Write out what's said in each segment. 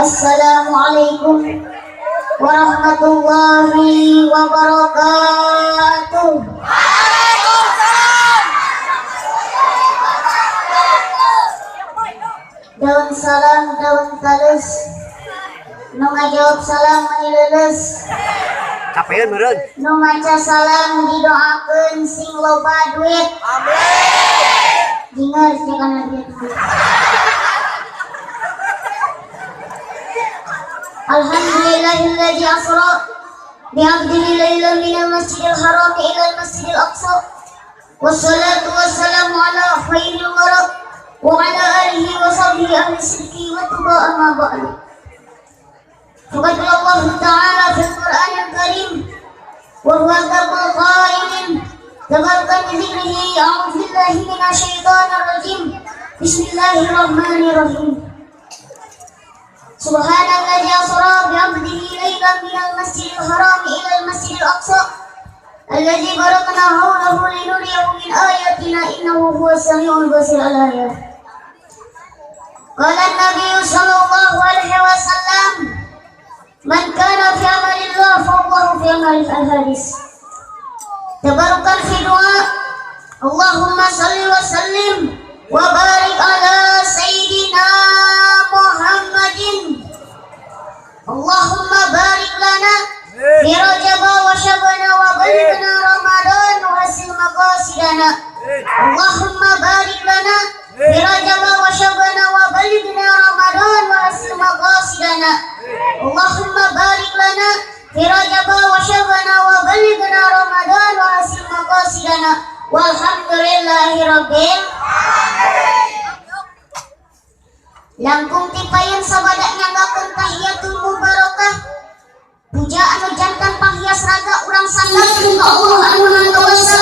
Assalamualaikum warahmatullahi wabarakatuh. Daun salam daun talus, nu ngajawab salam manileles. Kapeun meureun. Nu maca salam didoakeun sing loba duit. Amin. Jingal jangan duit. Alhamdulillahilladzi asra bi'abdihi lailan minal masjidil haram ilal masjidil aqsa. Wassalatu wassalamu ala khairil waraq wa ala alihi wa sahbihi ahli sidqi wa tuba amma ba'du. Faqad Allah Ta'ala fil Qur'anil Karim wa huwa asdaqul qailin tabaraka bi dzikrihi a'udzu billahi minasy syaithanir rajim. Bismillahirrahmanirrahim. Subhanalladzi asra bi'abdihi lailan minal masjidil haram ilal masjidil aqsa alladzi barakna hawlahu linuriyahu min ayatina innahu huwas samiul basir. Al-ayat. Qala an-nabiy sallallahu alaihi wasallam, man kana fi amalillah fa Allahu fi amalih. Al-hadis. Tabarukan fi du'a, Allahumma salli wa sallim wa barik ala sayyidina Muhammadin. Allahumma barik lana fi Rajab wa Sya'ban wa balighna Ramadan wa hasil maqasidana. Allahumma barik lana fi Rajab wa Sya'ban wa balighna Ramadan wa hasil maqasidana. Allahumma barik lana fi Rajab wa Sya'ban wa balighna Ramadan wa hasil maqasidana. Walhamdulillahi rabbil alamin. Langkung tipayan sabadak nyanggakeun tahiyatul mubarakah. Puja anu jantan panghias raga urang sandakeun ka Allah anu maha kuasa,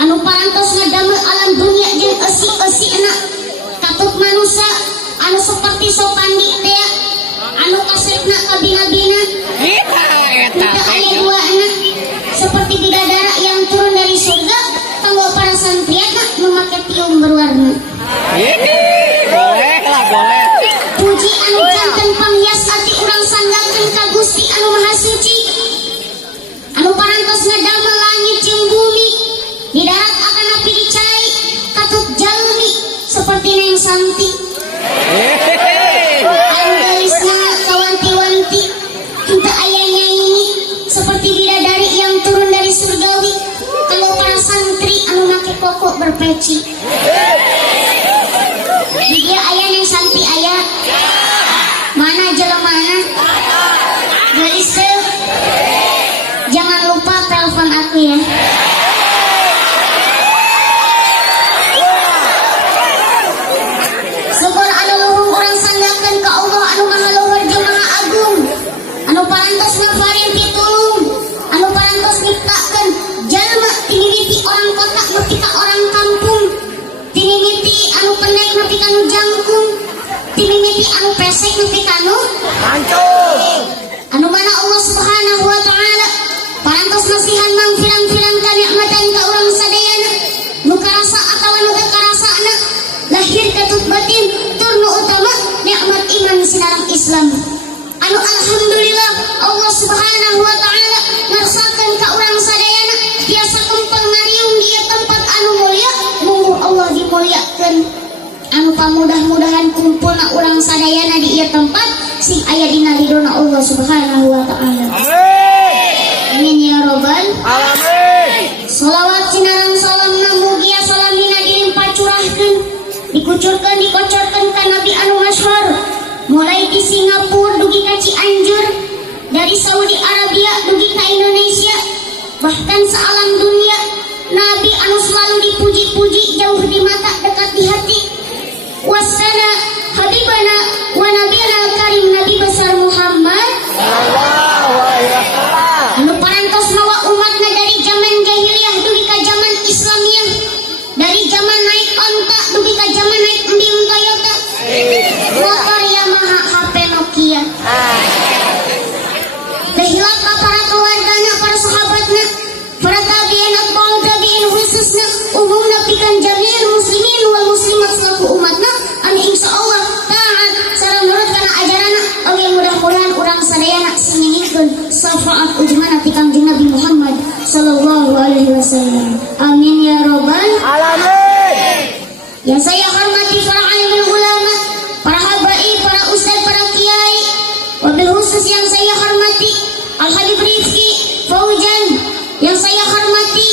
anu parantos ngadamel alam dunia jeung eusi-eusina katut manusia anu seperti sopandi teh anu kasepna ka bina-bina. Teu aya duana seperti bidadara yang turun dari surga kanggo para santriana nu make tiung berwarna. Puji anu janten panghias ati urang sanggakeun ka Gusti anu maha suci, anu parantos ngadamel langit jeung bumi, di darat akan api dicai katut jalmi seperti Neng Santi. Anu galisna kawanti-wanti teu aya nyanyi seperti bidadari yang turun dari surgawi kanggo para santri anu make koko berpeci. Di dia aya Neng Santi aya. Mana jelemana? Gelis teu. Jangan lupa telepon aku ya. Syukur anu luhung urang sanggakeun ka Allah anu maha luhur jeung maha agung, anu parantos ngaparin pitulung, anu parantos nyiptakeun jalma tinimiti orang kota nepi ka orang kampung, tinimiti anu pendek nepi ka nu jangkung, tinimiti anu pesek nepi ka nu hancur. Anu mana Allah Subhanahu wa Ta'ala parantos nasihan mangfiran-firan kanikmatan ka urang sadayana nu karasa atawa nu teu karasana, lahir katut batin tur nu utama nikmat iman sinarang Islam. Anu alhamdulillah Allah Subhanahu wa Ta'ala ngarsakeun ka urang sadayana biasa kempeng ngariung di tempat anu mulia, mungguh Allah dimulyakeun. Anu pamudah-mudahan kumpulna urang sadayana di ieu tempat sing aya dina ridona Allah Subhanahu wa Ta'ala. Amin ya robbal alamin. Shalawat sinareng salamna mugia salamina dilimpacurahkeun, dikucurkeun dikocorkeun ka Nabi anu masyhur, mulai di Singapura dugi ka Cianjur, dari Saudi Arabia dugi ka Indonesia, bahkan sealam dunia. Nabi anu selalu dipuji-puji jauh di mata dekat di hati. Wasana habibana wa nabiyana al-karim Nabi besar Muhammad sallallahu alaihi wasallam, anu parantos mawa umatna dari zaman jahiliyah dugi ka zaman Islamiyah, dari zaman naik onta dugi ka zaman naik embing Toyota, motor Yamaha, HP Nokia. Tehilak ka para keluargana, para sahabatna, para tabi'in atba'u tabi'in khususna umumna pikan jami'il muslimin wal muslimat selaku umatna anu insyaallah taat sareng nurut kana ajaranna syafaat ujmana ti Kangjeng Nabi Muhammad sallallahu alaihi wasallam. Amin ya robbal Alamin. Yang saya hormati para alim ulama, para habaib, para ustaz, para kiai, wabil khusus yang saya hormati Al Habib Rifki Faujan, yang saya hormati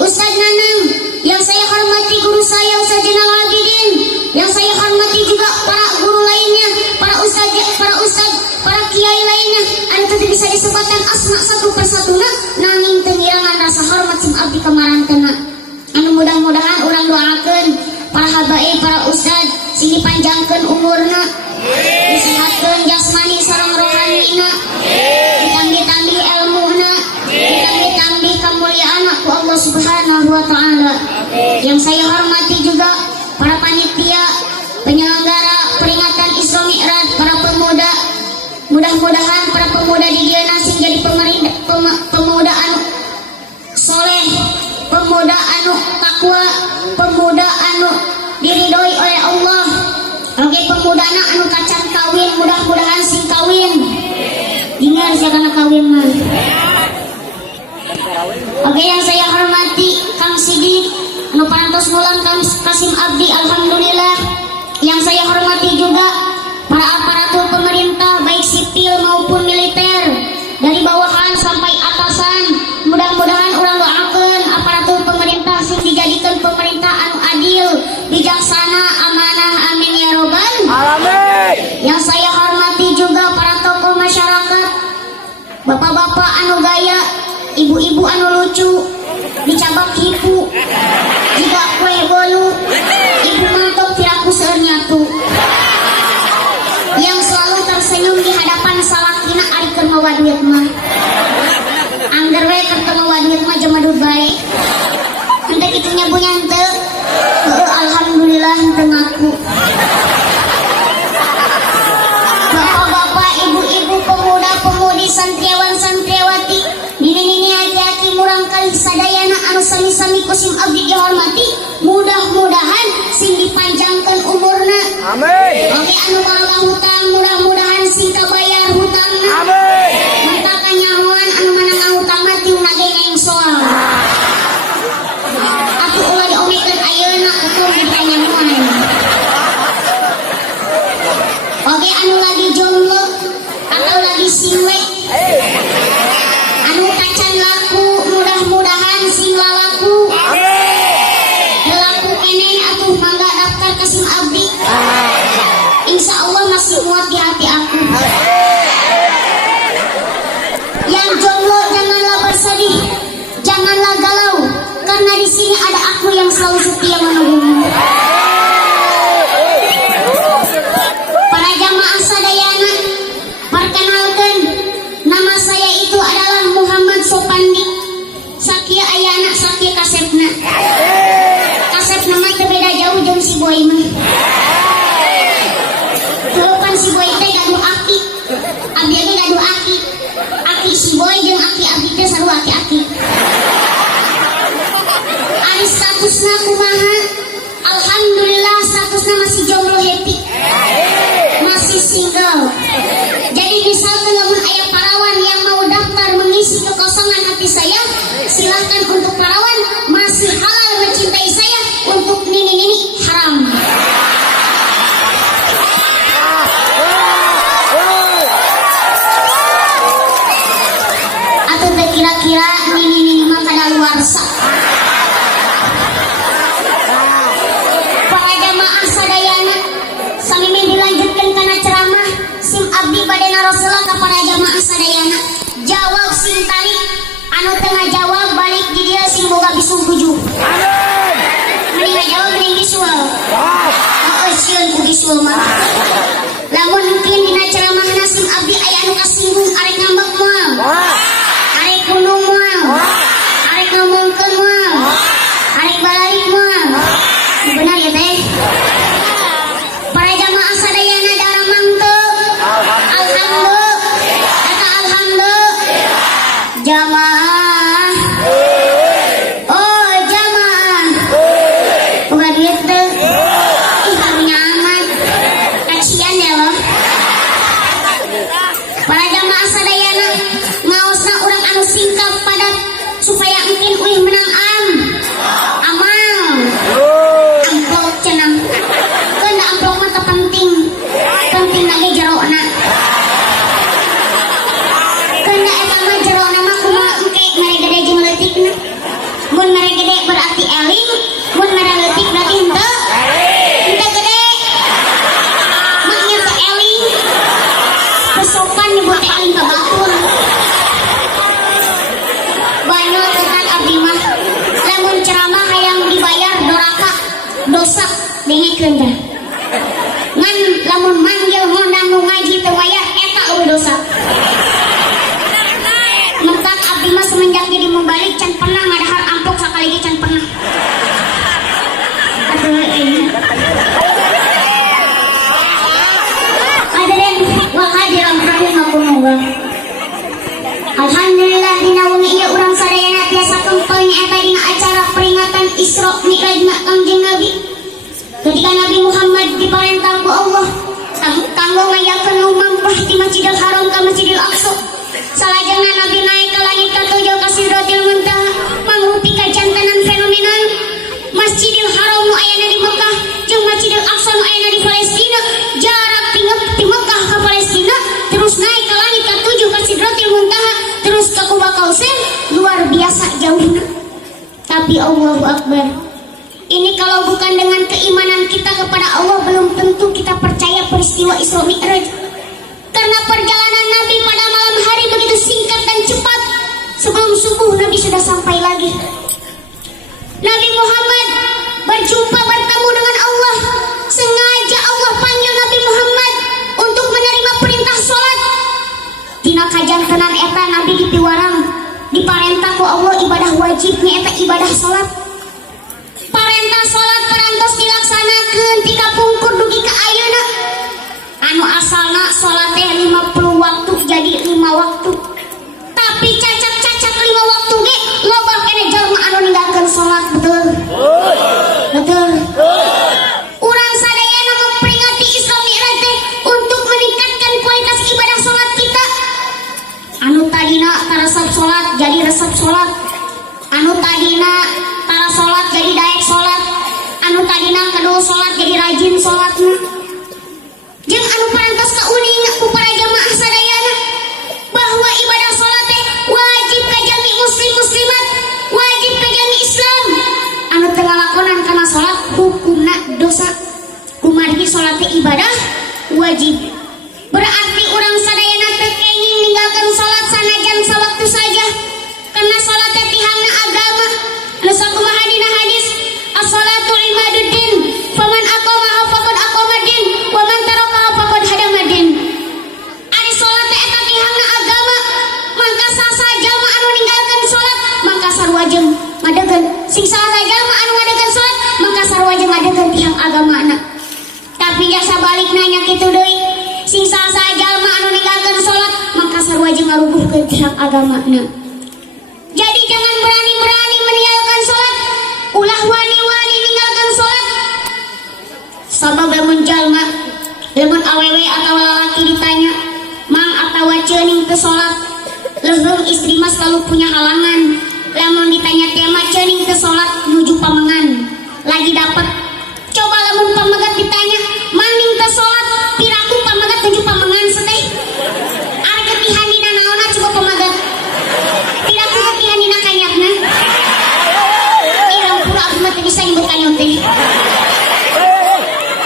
Ustaz Nanang, yang saya hormati guru saya Ustaz Jenal Abidin, yang saya hormati juga para guru lainnya, para ustaz, para kiai lainnya. Anu teu bisa disebutkan asma satu persatu nanging teu ngirangan rasa hormat sim abdi kamarantena. Anu mudah-mudahan urang doakeun para habaib, para ustad sing dipanjangkeun umurna, disehatkeun jasmani sareng rohanina, ditambih-tambih ilmuna, ditambih-tambih kemuliaan ku Allah Subhanahu wa taala. Yang saya hormati juga para panitia penyelenggara peringatan Isra Mi'raj, para pemuda. Mudah-mudahan para pemuda di dieu sing jadi pemuda anu soleh, pemuda anu takwa, pemuda anu diridhoi oleh Allah. Oke, pemudana anu kacan kawin, mudah-mudahan sing kawin. Ingat jangan kawin mah. Oke, yang saya hormati Kang Sidik anu parantos ngulang Kang Kasim Abdi, alhamdulillah. Yang saya hormati juga para aparatur pemerintah baik sipil maupun militer, dari bawahan sampai atasan. Mudah-mudahan urang doakeun aparatur pemerintah sing dijadikan pemerintah anu adil, bijaksana, amanah, amin ya robbal Alamin. Yang saya hormati juga para tokoh masyarakat, bapak-bapak anu gaya, ibu-ibu anu lucu, dicabak hipu, juga kue bolu, ibu mantok tiraku seueur nyatu, yang selalu tersenyum di hadapan salakina ari keur mawa duit mah. Angger we keur teu mawa duit mah jamadud bae. Henteu kitu nya punya henteu. Alhamdulillah henteu ngaku. Bapak-bapak, ibu-ibu, pemuda-pemudi, santriawan, santriawati, nini-nini, aki-aki, murang kali sadayana anu sami-sami kusim abdi dihormati. Mudah-mudahan sing dipanjangkeun umurna. Amin. Oke, anu mangga hutang mudah-mudahan sing kabayar hutangna. Amin. Menta kanyahoan anu manang hutang mah tiuna ge yang soal. Atuh ulah diomekeun ayeuna ukur di kanyahoan. Oke, anu lagi jomblo atau lagi single, anu kacan laku, mudah-mudahan sing lalaku. Laku keneh atuh mangga daftar ka SIM abdi. Insya Allah masih muat di hati aku. Yang jomblo janganlah bersedih, janganlah galau, karena di sini ada aku yang selalu setia menunggumu. Para jamaah sadayana, perkenalkan, nama saya itu adalah Muhammad Sopandi. Sakia ayana, sakia kasepna. Kasepna mah teu beda jauh jeung si boy mah. Kelupan si boy teh gaduh aki, abdi ge gaduh aki. Aki si boy jeung aki abdi teh sarua aki-aki. Ari statusna kumaha? Alhamdulillah statusna masih jomblo happy. Masih single. Jadi misalkan lamun aya parawan yang mau daftar mengisi kekosongan hati saya, silahkan untuk parawan masih halal mencintai saya, untuk nini-nini haram. Atau kira-kira nini-nini mah kadaluarsa. Para jamaah sadayana, sami dilanjutkan karena ceramah SIM abdi bade naroseula ka para jamaah sadayana. Jawab sing tadi, anu tengah jawab balik di dia sing boga bisu tujuh. Mending ngajawab mending visual. Sieun ku visual mah. Lamun mungkin dina ceramahna SIM abdi aya anu kasinggung, arek ngambek moal, arek kunung moal, arek ngomongkeun moal, arek balik moal. Benar ya teh? Para jamaah sadayana daramang teu? Alhamdulillah. Kata alhamdulillah. Jamaah. Oh jamaah. Bukan duit teu. Ih karunya amat. Kacian nyebut aing ka batun. Banyak tekan abdi mah. Lamun ceramah hayang dibayar doraka dosa dengekeun teh. Ngan lamun manggil ngondang nu ngaji teu bayar eta eueuh dosa. Mentak abdi mah semenjak jadi mubalik can pernah ngadahar ampuk sakali ge can pernah. Aduh ini. Hadirin wal hadirin rahimakumullah. Alhamdulillah dina wengi ieu urang sadayana tiasa kempel nyaeta dina acara peringatan Isra Mi'raj Kangjeng Nabi. Ketika Nabi Muhammad diperintah ku Allah kanggo ngayakeun lumampah di Masjidil Haram ka Masjidil Aqsa. Salajengna Nabi naik ke langit katujuh ka Sidratil Muntaha mangrupi kajantenan fenomenal Masjidil Haram nu ayana di Mekah jeung Masjidil Aqsa nu ayana di Palestina. Jarak ti Mekah ka Palestina terus naik ke langit katujuh ka Sidratil Muntaha terus ke Quba Kausen, luar biasa jauhna. Tapi Allahu Akbar. Ini kalau bukan dengan keimanan kita kepada Allah belum tentu kita percaya peristiwa Isra Mi'raj. Karena perjalanan Nabi pada malam hari begitu singkat dan cepat. Sebelum subuh Nabi sudah sampai lagi. Nabi Muhammad berjumpa bertemu dengan Allah. Sengaja Allah panggil Nabi Muhammad untuk menerima perintah sholat. Tina kajantenan eta Nabi dipiwarang diparentah ku Allah ibadah wajibnya eta ibadah sholat. Parentah sholat perantos dilaksanakeun ti kapungkur dugi ka ayeuna. Anu asalna sholat teh 50 waktu jadi 5 waktu. Tapi cacat-cacat 5 waktu ge loba kene jalma anu ninggalkeun sholat betul. Betul. Urang sadayana memperingati Isra Mi'raj teh untuk meningkatkan kualitas ibadah sholat kita. Anu tadina taresep sholat jadi resep sholat. Anu tadina tara sholat jadi daek sholat. Anu tadina kedua sholat jadi rajin sholatna. Jeung anu parantos kauning ku para jamaah sadayana bahwa ibadah sholat teh wajib ka jami muslim muslimat, wajib ka jami Islam. Anu teu ngalakonan kana sholat hukumna dosa. Kumargi sholat teh ibadah wajib. Berarti urang sadayana teu kenging ninggalkeun sholat sanajan sawaktu saja. Karena sholat teh tihangna agama. Anu sakumaha dina hadis, as-shalatu imaduddin, faman aqamaha faqad aqamadin, wa man tarakaha faqad hadamadin. Ari sholat teh eta tihangna agama, mangka sasaja mah anu ninggalkeun sholat, mangka sarua jeung ngadegeun. Sing sasaja mah anu ngadegeun sholat, mangka sarua jeung ngadegeun tihang agamana. Tapi jasa balikna nya kitu deui. Sing sasaja mah anu ninggalkeun sholat, mangka sarua jeung ngarubuhkeun tihang agamana. Jadi jangan berani-berani meninggalkan sholat. Ulah wani-wani meninggalkan sholat. Sabab lamun jalma, lamun awewe atau lalaki ditanya, mang atawa ceuning teu sholat, leuheung istri mah selalu punya halangan. Lamun ditanya tema ceuning teu sholat nuju pamengan, lagi dapet. Coba lamun pamegat ditanya, maning teu sholat, piraku pamegat nuju pamengan seteh. Ari ketihan dina naonna coba pamegat. Piraku ketihan dina kanyapna. Irang pura abdi mah teu bisa nyebut kanyot teh.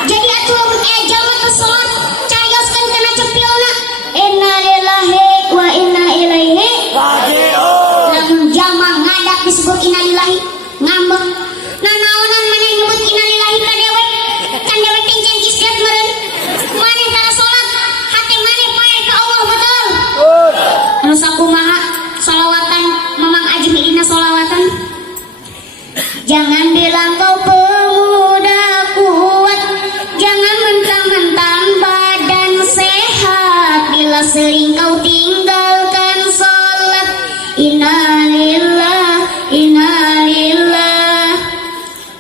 Jadi atuh lamun aya jalma teu sholat, carioskeun kana cepilna. Inna lillahi wa inna ilaihi raji'un. Lamun jalma ngadak disebut innalillahi, ngambek. Nah naonan maneh nyebut innalillahi ka dewek? Can dewek teh cengkis gat meureun. Maneh tara sholat, hate maneh pae ka Allah betul. Anu sakumaha sholawatan mamang ajmi dina sholawatan. Jangan bilang kau pemuda kuat, jangan mentang-mentang badan sehat, bila sering kau tinggalkan sholat. Innalillah, innalillah.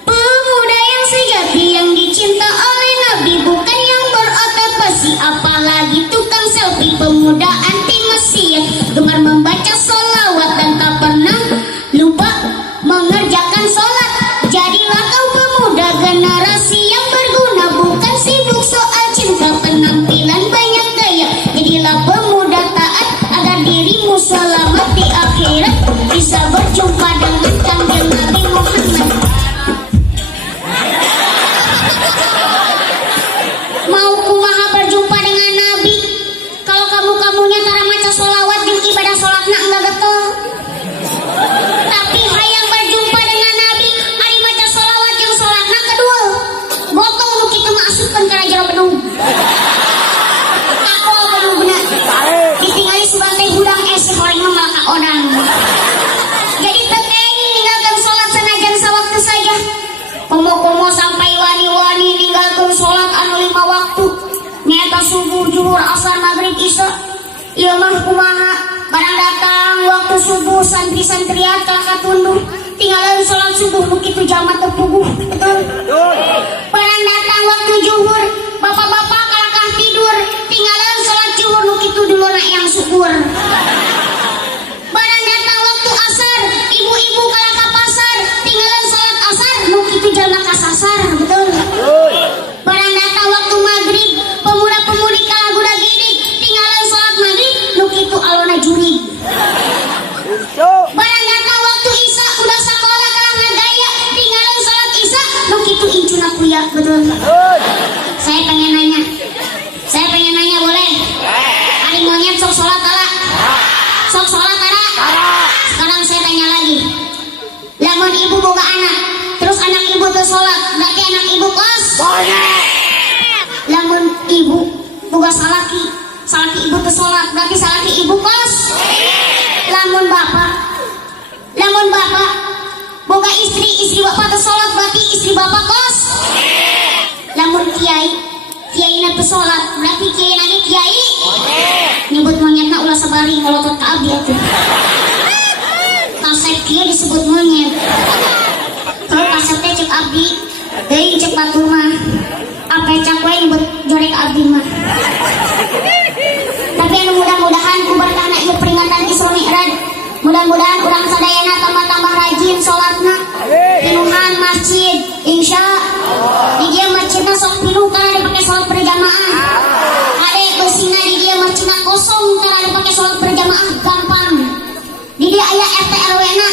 Pemuda yang sejati yang dicinta oleh Nabi, bukan yang berotot besi, apalagi tukang selfie. Pemuda anti maksiat, gemar membaca sholawat dan tak pernah lupa mengerjakan sholat. Jadilah kau pemuda generasi yang berguna, bukan sibuk soal cinta penampilan banyak gaya. Jadilah pemuda taat agar dirimu selamat di akhirat, bisa berjumpa dengan Kangjeng Nabi Muhammad. Mau kumaha berjumpa dengan Nabi kalau kamu-kamunya subuh, zuhur, asar, maghrib, isya. Ieu mah kumaha? Barang datang waktu subuh santri-santriat kalaka tunduh. Tinggalan sholat subuh nu kitu jamat terpuguh. Betul. Barang datang waktu zuhur, bapak-bapak kalakah tidur. Tinggalan sholat zuhur nu kitu duluna yang syukur. Barang datang waktu asar, ibu-ibu kalaka pasar. Tinggalan sholat asar nu kitu jalma kasasar. Betul. Barang datang waktu maghrib, pemuda-pemudi kalaguda gidik. Tinggalan sholat maghrib nu kitu alona jurig. Barang datang waktu isya, udah sekolah kalang ngagaya. Tinggalan sholat isya nu kitu incuna kuya. Betul. Saya pengen nanya boleh? Ari monyet sok sholat ala? Sok sholat ala? Sekarang saya tanya lagi. Lamun ibu boga anak, terus anak ibu tuh sholat, berarti anak ibu kos? Lamun ibu boga salaki ibu tuh sholat, berarti salaki ibu kos? Lamun bapak boga istri bapak tuh sholat, berarti istri bapak kos? Lamun kiai na tuh sholat, berarti kiai nage kiai? Nyebut monyetna ulah sabari kalau tot ka abdi atuh. Kasep kieu disebut monyet. Kalau kasepnya cek abdi, deui cek batur mah. Apa cak we nyebut jorek abdi mah. Tapi anu mudah-mudahan ku berkahna ieu peringatan Isra Mi'raj. Mudah-mudahan urang sadayana tambah-tambah rajin salatna. Pinuhan masjid, insya di dia masjidna sok pinuh kana dipake salat berjamaah. Ade beusina di dia masjidna kosong kana dipake salat berjamaah gampang. Di dia aya RT RW na.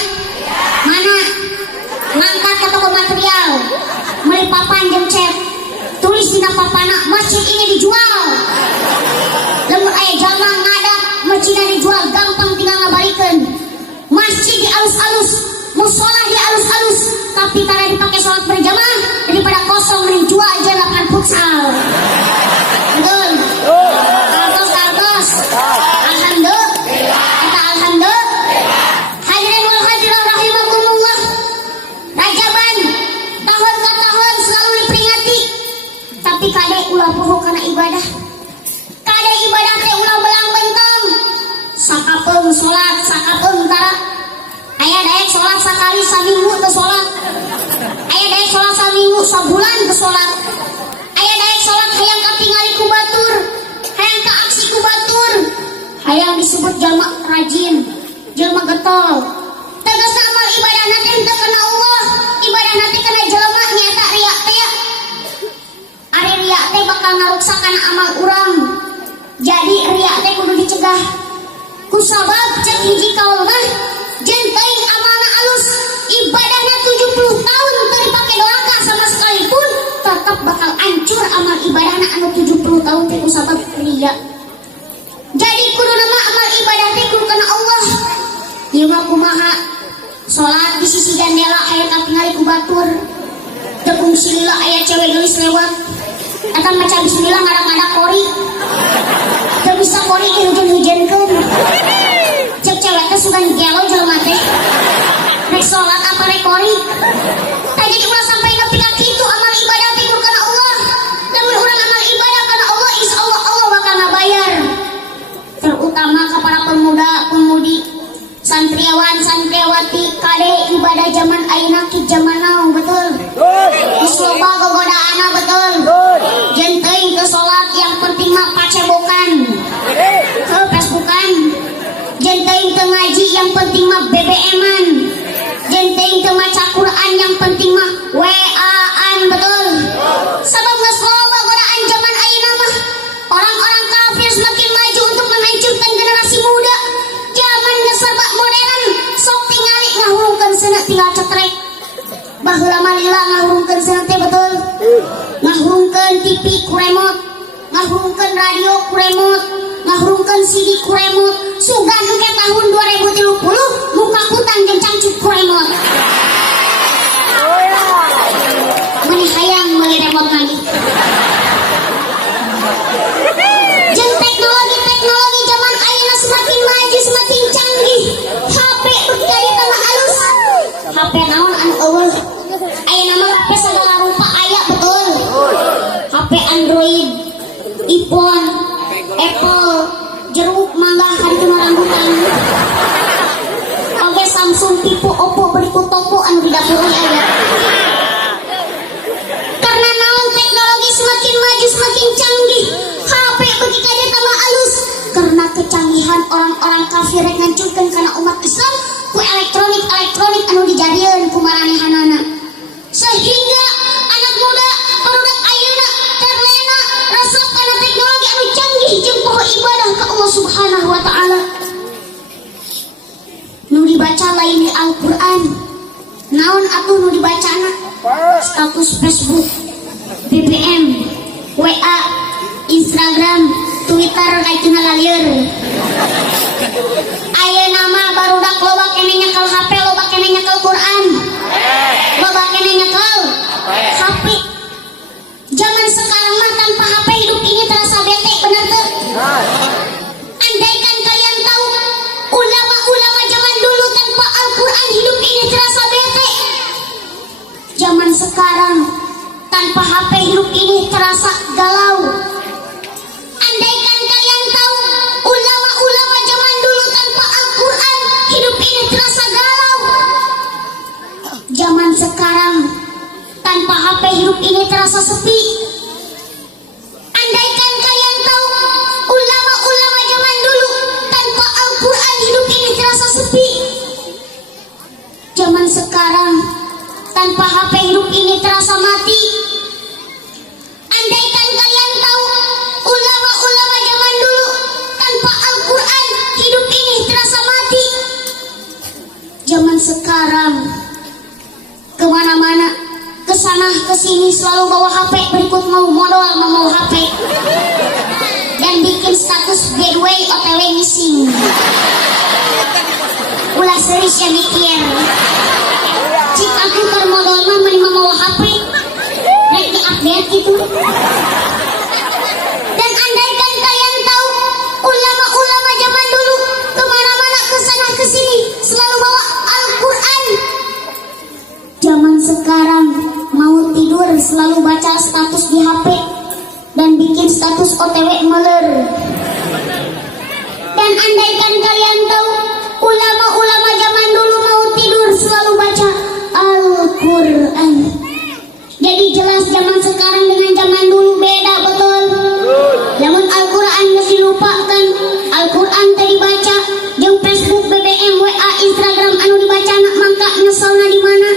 Mana? Ngangkat ke toko material, meuli papan jeung cat. Tulis dina papana masjid ini dijual. Lamun aya jalma ngadap masjidna dijual gampang tinggal ngabarikeun. Masjid di alus-alus, musola di alus-alus, tapi tara dipake sholat berjamaah daripada kosong mending jual aja lapangan futsal. Betul. Kartos. Alhamdulillah. Kata alhamdulillah. Hadirin wal hadirat rahimakumullah. Rajaban tahun ke tahun selalu diperingati, tapi kade ulah poho kana ibadah. Kade ibadah teh ulah belang benteng. Sakapeung sholat, sakapeung tara. Aya daek sholat sakali saminggu teu sholat. Aya daek sholat saminggu sabulan teu sholat. Aya daek sholat hayang katingali ku batur, hayang kaaksi ku batur. Hayang disebut jalma rajin, jalma getol. Tegasna amal ibadahna teh teu kana Allah, ibadahna teh kana jalma nyaeta riya teh. Ari riya teh bakal ngaruksakan amal urang. Jadi riya teh kudu dicegah. Kusabab cek hiji kaul mah jenteng amalna alus, ibadahnya 70 tahun teu dipake doaka sama sekalipun tetap bakal hancur amal ibadahna anu 70 tahun teh kusabab riya. Jadi kudu nama amal ibadah teh kudu kana Allah. Ieu mah kumaha? Salat di sisi jendela aya katingali ku batur. Teu kungsi lila aya cewek geulis lewat. Eta maca bismillah ngada-ngada kori. Teu bisa kori dihujen-hujenkeun. Cek cewek teh sugan gelo jelema teh. Rek salat apa rek kori. Tah jadi ulah sampai nepi ka kitu amal ibadah teh kudu kana Allah. Lamun urang amal ibadah kana Allah, insyaallah Allah bakal ngabayar. Terutama ka para pemuda-pemudi, santriawan, santriawati, kade ibadah zaman ayeuna ki zaman now, betul? Geus loba gogodaanna, betul? Jenteng ke salat yang penting mah pacebokan. Heuh Facebookan. Jenteng ke ngaji yang penting mah BBM-an. Jenteng ke maca Quran yang penting mah WA-an, betul? Sabab geus loba godaan zaman ayeuna mah. Orang-orang kafir semakin maju untuk menghancurkan generasi muda. Zaman geus serba modern, sok tingali ngahurungkeun seuneu tinggal cetrek. Baheula mah lila ngahurungkeun seuneu teh, betul? Ngahurungkeun TV ku remote, ngahurungkeun radio ku remote, ngahurungkeun CD ku remote. Sugan ke tahun 2030 muka kutang jeung cangcut ku remote. Mani hayang meuli remote lagi. Jeung teknologi zaman ayeuna semakin maju, semakin canggih. HP jadi tambah halus. HP naon anu eueuh? Ayeuna mah HP segala rupa aya, betul? HP Android, iPhone, euy aya. Karena naon teknologi semakin maju semakin canggih, HP bagi kade tambah alus. Karena kecanggihan orang-orang kafir rek ngancurkeun kana umat Islam ku elektronik anu dijadieun ku maranehanana. Sehingga anak muda barudak ayeuna terlena resep kana teknologi anu canggih jeung poho ibadah ka Allah Subhanahu wa taala. Nu dibaca lain di Al-Qur'an. Naon atuh nu dibacana? Status Facebook, BBM, WA, Instagram, Twitter kaituna lalieur. Ayeuna mah barudak loba keneh nyekel HP, loba keneh nyekel Quran. Loba keneh nyekel HP. Zaman sekarang mah tanpa HP hidup ini terasa bete, bener tuh? Andaikan kalian tahu ulama-ulama zaman dulu tanpa Al-Quran hidup ini terasa bete. Zaman sekarang tanpa HP hidup ini terasa galau. Andaikan kalian tahu ulama-ulama zaman dulu tanpa Al-Quran hidup ini terasa galau. Zaman sekarang tanpa HP hidup ini terasa sepi. Andaikan kalian tahu ulama-ulama zaman dulu tanpa Al-Quran hidup ini terasa sepi. Zaman sekarang tanpa HP hidup ini terasa mati. Andaikan kalian tahu ulama-ulama zaman dulu tanpa Al-Quran hidup ini terasa mati. Zaman sekarang kemana-mana, kesana kesini selalu bawa HP, berikut mau modal mau HP dan bikin status getaway OTW missing. Ulah serius ya mikir. Cik aku keur modal mah menerima mau HP rek di-update gitu. Dan andaikan kalian tahu ulama-ulama zaman dulu kemana-mana kesana kesini selalu bawa Al-Quran. Zaman sekarang mau tidur selalu baca status di HP dan bikin status OTW meler. Dan andaikan kalian tahu ulama-ulama zaman dulu mau tidur selalu baca Al-Quran. Jadi jelas zaman sekarang dengan zaman dulu beda, betul? Zaman Al-Quran masih dilupakan, Al-Quran tadi baca, jeung Facebook, BBM, WA, Instagram anu dibaca nak mangka nyeselna di mana?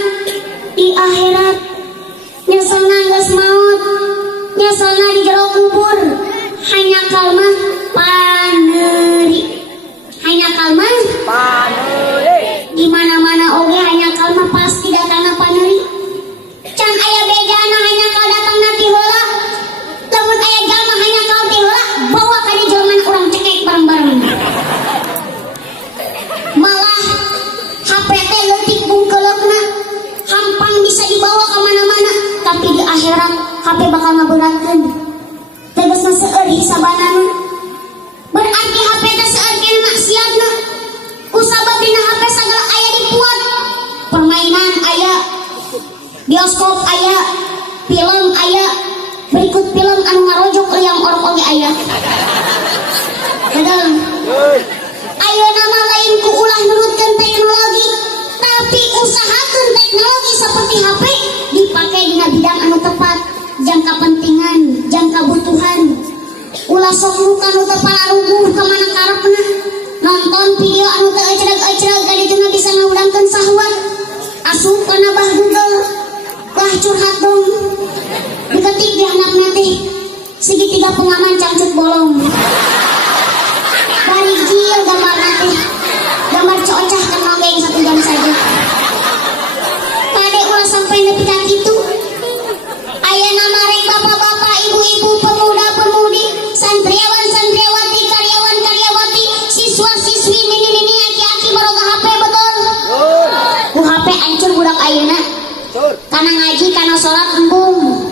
Di akhirat. Nyeselna geus maut, nyeselna di jero kubur. Hanya kalmah paneuri. Hanya kalmah paneuri. Di mana-mana oge hanya kalmah pasti datangna paneuri. Can aya bejana hanya kal datangna ti heula. Lamun aya jalma hanya kal ti heula, bawa ka di jelema urang cekek bareng-bareng. Malah HP teh leutik bungkeleukna, hampang bisa dibawa ke mana-mana, tapi di akhirat HP bakal ngaberatkeun. Tegasna seueur hisabanana. Berarti HP teh seueur kena maksiatna. Kusabab dina HP sagala aya dipuat. Permainan aya, bioskop aya, film aya, berikut film anu ngarojok yang orang oge aya. Betul. Ayeuna mah lain ku ulah nurutkeun teknologi, tapi usahakeun teknologi seperti HP dipakai dina bidang anu tepat, jangka pentingan, jangka kebutuhan. Ulah sok muka nu teu pararuguh ka mana karepna. Nonton video anu teu ecreg-ecreg kadituna bisa ngawudangkeun sahwat. Asup kana bah Google, wah curhat dong. Diketik di handapna teh segitiga pengaman cangcut bolong. Bari gil gambarna teh. Gambar cocah kan nongeng 1 jam saja. Kade ulah sampai nepi ka kitu. Ayeuna mah bapak-bapak, ibu-ibu, pemuda-pemudi, santriawan-santriawati, karyawan-karyawati, siswa-siswi, nini-nini, aki-aki boga HP, betul? Ku HP hancur budak ayeuna. Kana ngaji, kana salat embung.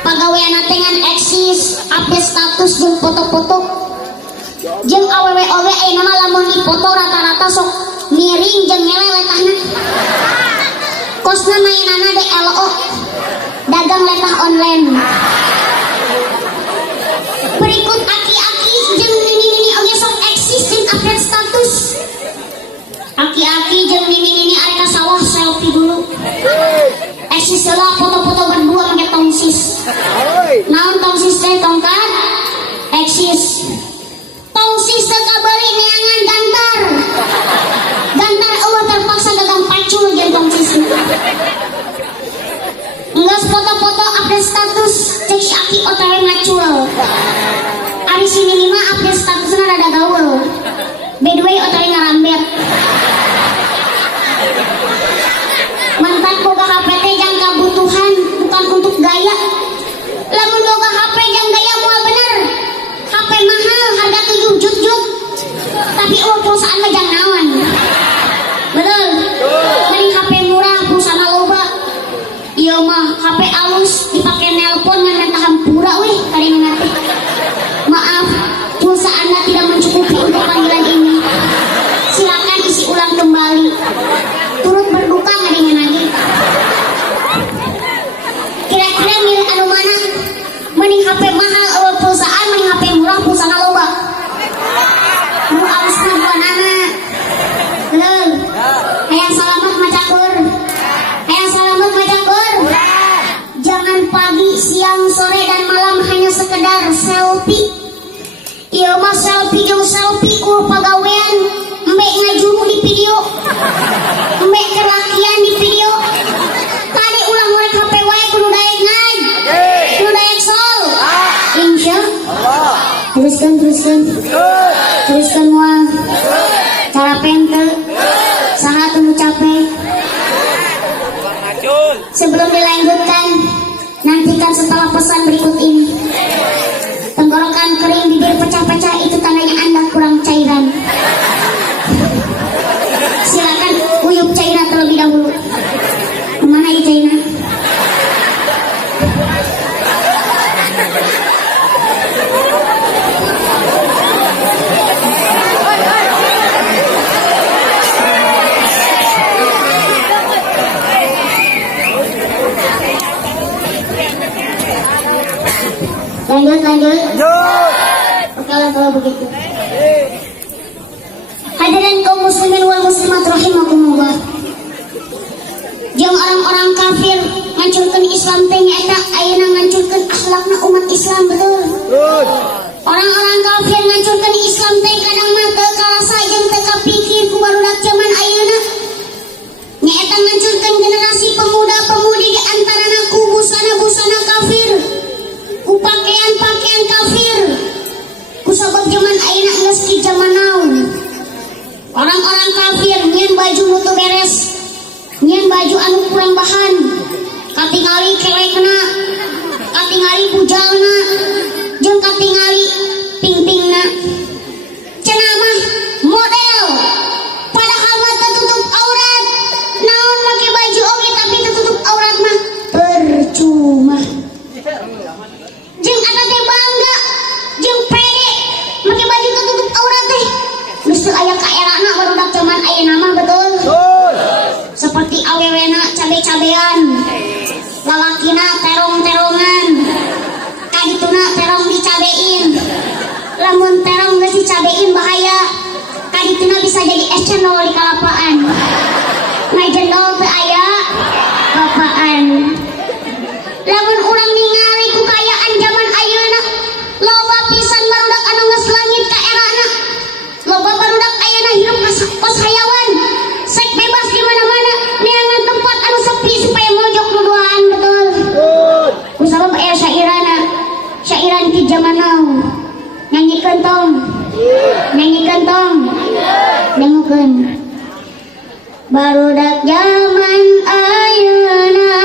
Pagaweana teh ngan eksis, update status jeung foto-foto. Jeung awewe oge ayeuna mah lamun dipoto rata-rata sok miring jeung ngelele tahna. Kosna mainana DLO. Dagang letah online. Berikut aki-aki jeung nini-nini oge sok eksis jeung update status. Aki-aki jeung nini-nini ari ka sawah selfie dulu. eksis lah foto-foto berdua pakai tongsis. Naon tongsis teh tongkat? Eksis. Tongsis teh kabari neangan gantar. Gantar eueuh terpaksa dagang pacul jeung tongsis. Enggeus foto-foto update status cek si Aki OTW ngacul. Ari sini mah update statusna rada gaul. By the way OTW ngarambet. Mantan boga HP teh jang kebutuhan bukan untuk gaya. Lamun boga HP jang gaya moal bener. HP mahal harga 7 jut. Tapi perusahaan mah jang naon. Betul. Mending HP murah perusahaan loba. Iya mah HP alus dipakai nelpon ngan hampura weh kadang nanti. Maaf, pulsa Anda tidak mencukupi untuk panggilan ini. Silakan isi ulang kembali. Turut berduka ngadengin lagi. Kira-kira milih anu mana? Mending HP mahal perusahaan, mending HP murah perusahaan loba. Nu alusna bukan anak. Betul. Hayang selamat macakur. Hayang selamat macakur. Jangan pagi, siang, sore, dan malam hanya sekedar selfie. Iya mah selfie jeung selfie ku pagawean. Mbak ngajuru di video. Mbak kerakian di video. Tadi ulang ngorek HP wae kudu daek ngaj. Kudu daek sol. Insya Teruskan moal. Cara pente. Saha tunggu capek. Sebelum dilanjutkan, nantikan setelah pesan berikut ini. Tenggorokan kering, bibir pecah-pecah itu tandanya Anda kurang cairan. Silakan uyup cairan terlebih dahulu. Kemana ya cairan? Lanjut. Oke lah kalau begitu. Hadirin kaum muslimin wal muslimat rahimakumullah. Jeung orang-orang kafir ngancurkeun Islam teh nyaeta ayeuna ngancurkeun akhlakna umat Islam betul. Orang-orang kafir ngancurkeun Islam teh kadang mah teu karasa jeung teu kapikir ku barudak zaman ayeuna. Nyaeta ngancurkeun generasi pemuda-pemudi di antarana ku busana-busana kafir. Ku pakaian kafir. Ku sabab zaman ayeuna geus di zaman naon. Orang-orang kafir nyeun baju nu teu beres. Nyeun baju anu kurang bahan. Katingali kelekna, katingali bujalna, jeung katingali ping-pingna. Cenah mah model. Padahal mah tertutup aurat. Naon make baju oge tapi tertutup aurat mah percuma. Jeung eta teh bangga, jeung pede make baju tertutup aurat teh. Geus teu aya kaerana barudak zaman ayeuna mah betul. Seperti awewena cabe-cabean, lalakina terong-terongan, kadituna terong dicabein. Lamun terong geus dicabein bahaya, kadituna bisa jadi es cendol di kalapaan. Ngajendol teu aya bapaan. Lamun urang ningali kekayaan zaman ayeuna, loba pisan barudak anu geus langit ka erana. Loba barudak ayeuna hirup kos hayawan, sek bebas di mana-mana, neangan tempat anu sepi supaya mojok duduaan betul. Kusabab aya syairana, syairan ti zaman now. Nyanyikeun tong. Dengukeun. Barudak zaman ayeuna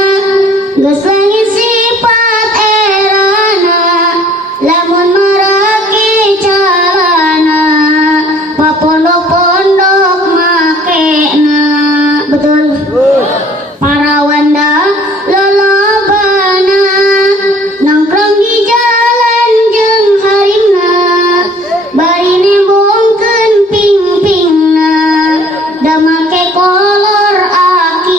geus langit sifat erana, lamun maraki calana papondok-pondok makena. Betul. Para wanda lolobana nongkrong di jalan jeung haringna, bari nembongkeun ping-pingna, da make kolor aki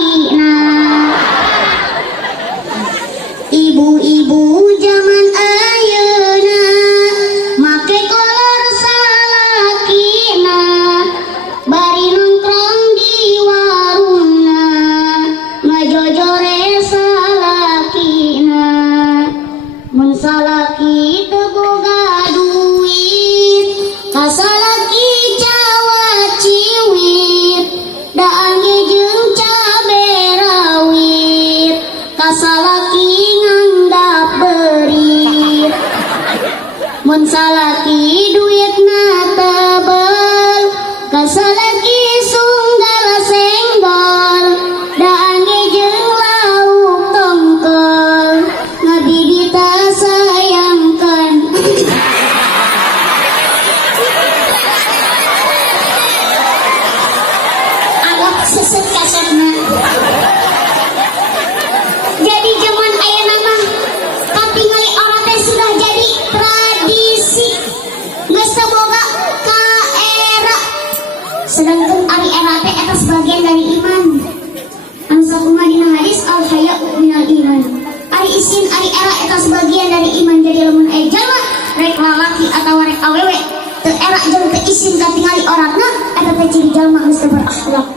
sedangkan ari erate eta sebagian dari iman. Anu sakumaha dina hadis al haya'u minal iman. Ari isin ari era eta sebagian dari iman. Jadi lamun aya jalma rek lalaki atawa rek awewe teu era jeung teu isin katingali oratna eta teh ciri jalma geus teu berakhlak.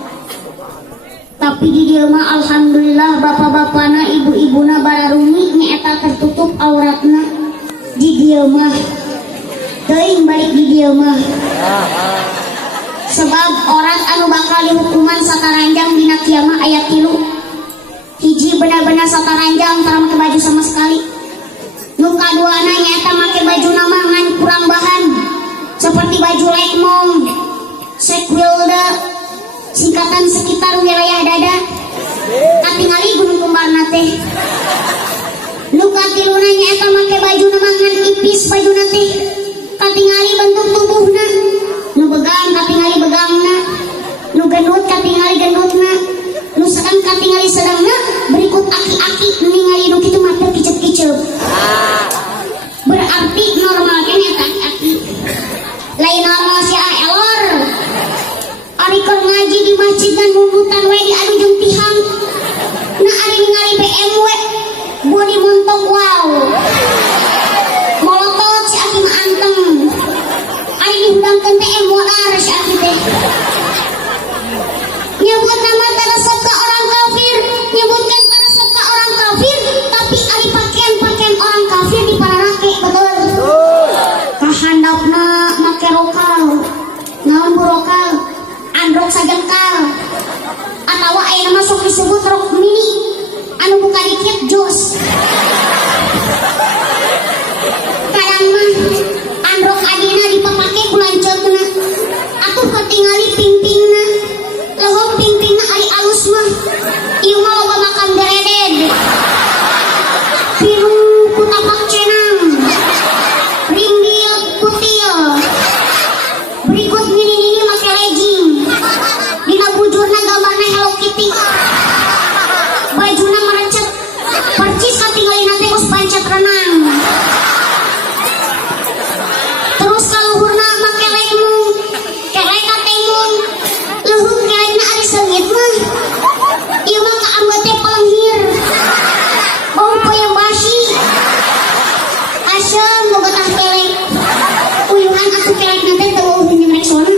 Tapi di dieu mah alhamdulillah bapak-bapana ibu-ibuna bararumi nyaeta tertutup auratna di dieu mah. Teuing balik di dieu mah. Sebab orang anu bakal dihukuman sataranjang dina kiamah aya 3. Hiji benar-benar sataranjang tara make baju sama sekali. Nu kaduana nyaeta make baju namangan kurang bahan seperti baju lekmong, sekwilda, singkatan sekitar wilayah dada, katingali gunung kembarna teh. Nu katiluna nyaeta make baju namangan ipis bajuna teh, katingali bentuk tubuhna. Nu begang katingali begangna, nu gendut katingali gendutna, nu sedang katingali sedangna, berikut aki-aki ningali nu kitu mah teu kicep-kicep. Berarti normal kan eta aki-aki. Lain normal si elor. Ari keur ngaji di masjid dan mundutan we di anu jeung tihang. Na ari ningali BMW bodi montok wow. Molotot si aki mah anteng. Ari dihudangkeun teh emoar si aki teh. Nyebut nama teresep ka orang kafir, nyebutkan teresep ka orang kafir, tapi ari pakaian-pakaian orang kafir dipararake betul. Kahandapna make rokal, naon burokal, androk sajengkal, atawa aya nama sok disebut rok mini, anu buka dikit jos. Kadang mah androk adina dipapake kulanceutna, atuh katingali pingpingna, leuheuh pingpingna ari alus mah, ieu mah loba makan bereded, biru kutapak cenang, ringgil kutil, berikut gini make legging, dina bujurna gambarna Hello Kitty, bajuna merecet, percis katinggalina teh geus pancet renang. Terus kaluhurna make lekmung, kelek katemung, leuheuh kelekna ari seungit mah. Ieu mah kaambet teh pelenghir. Bau peuyeum basi. Asem boga tah kelek. Uyuhan atuh kelekna teh teu eueuh jeung reksona.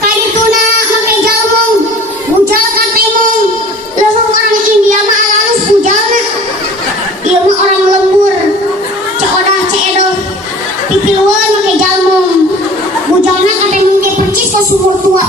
Kadituna make jalmung, bujal katemung. Leuheuh orang India mah alus bujalna. Ieu mah orang lembur. Ceodah ceedoh. Pipilueun make jalmung. Bujalna katemung teh percis ka sumur tua.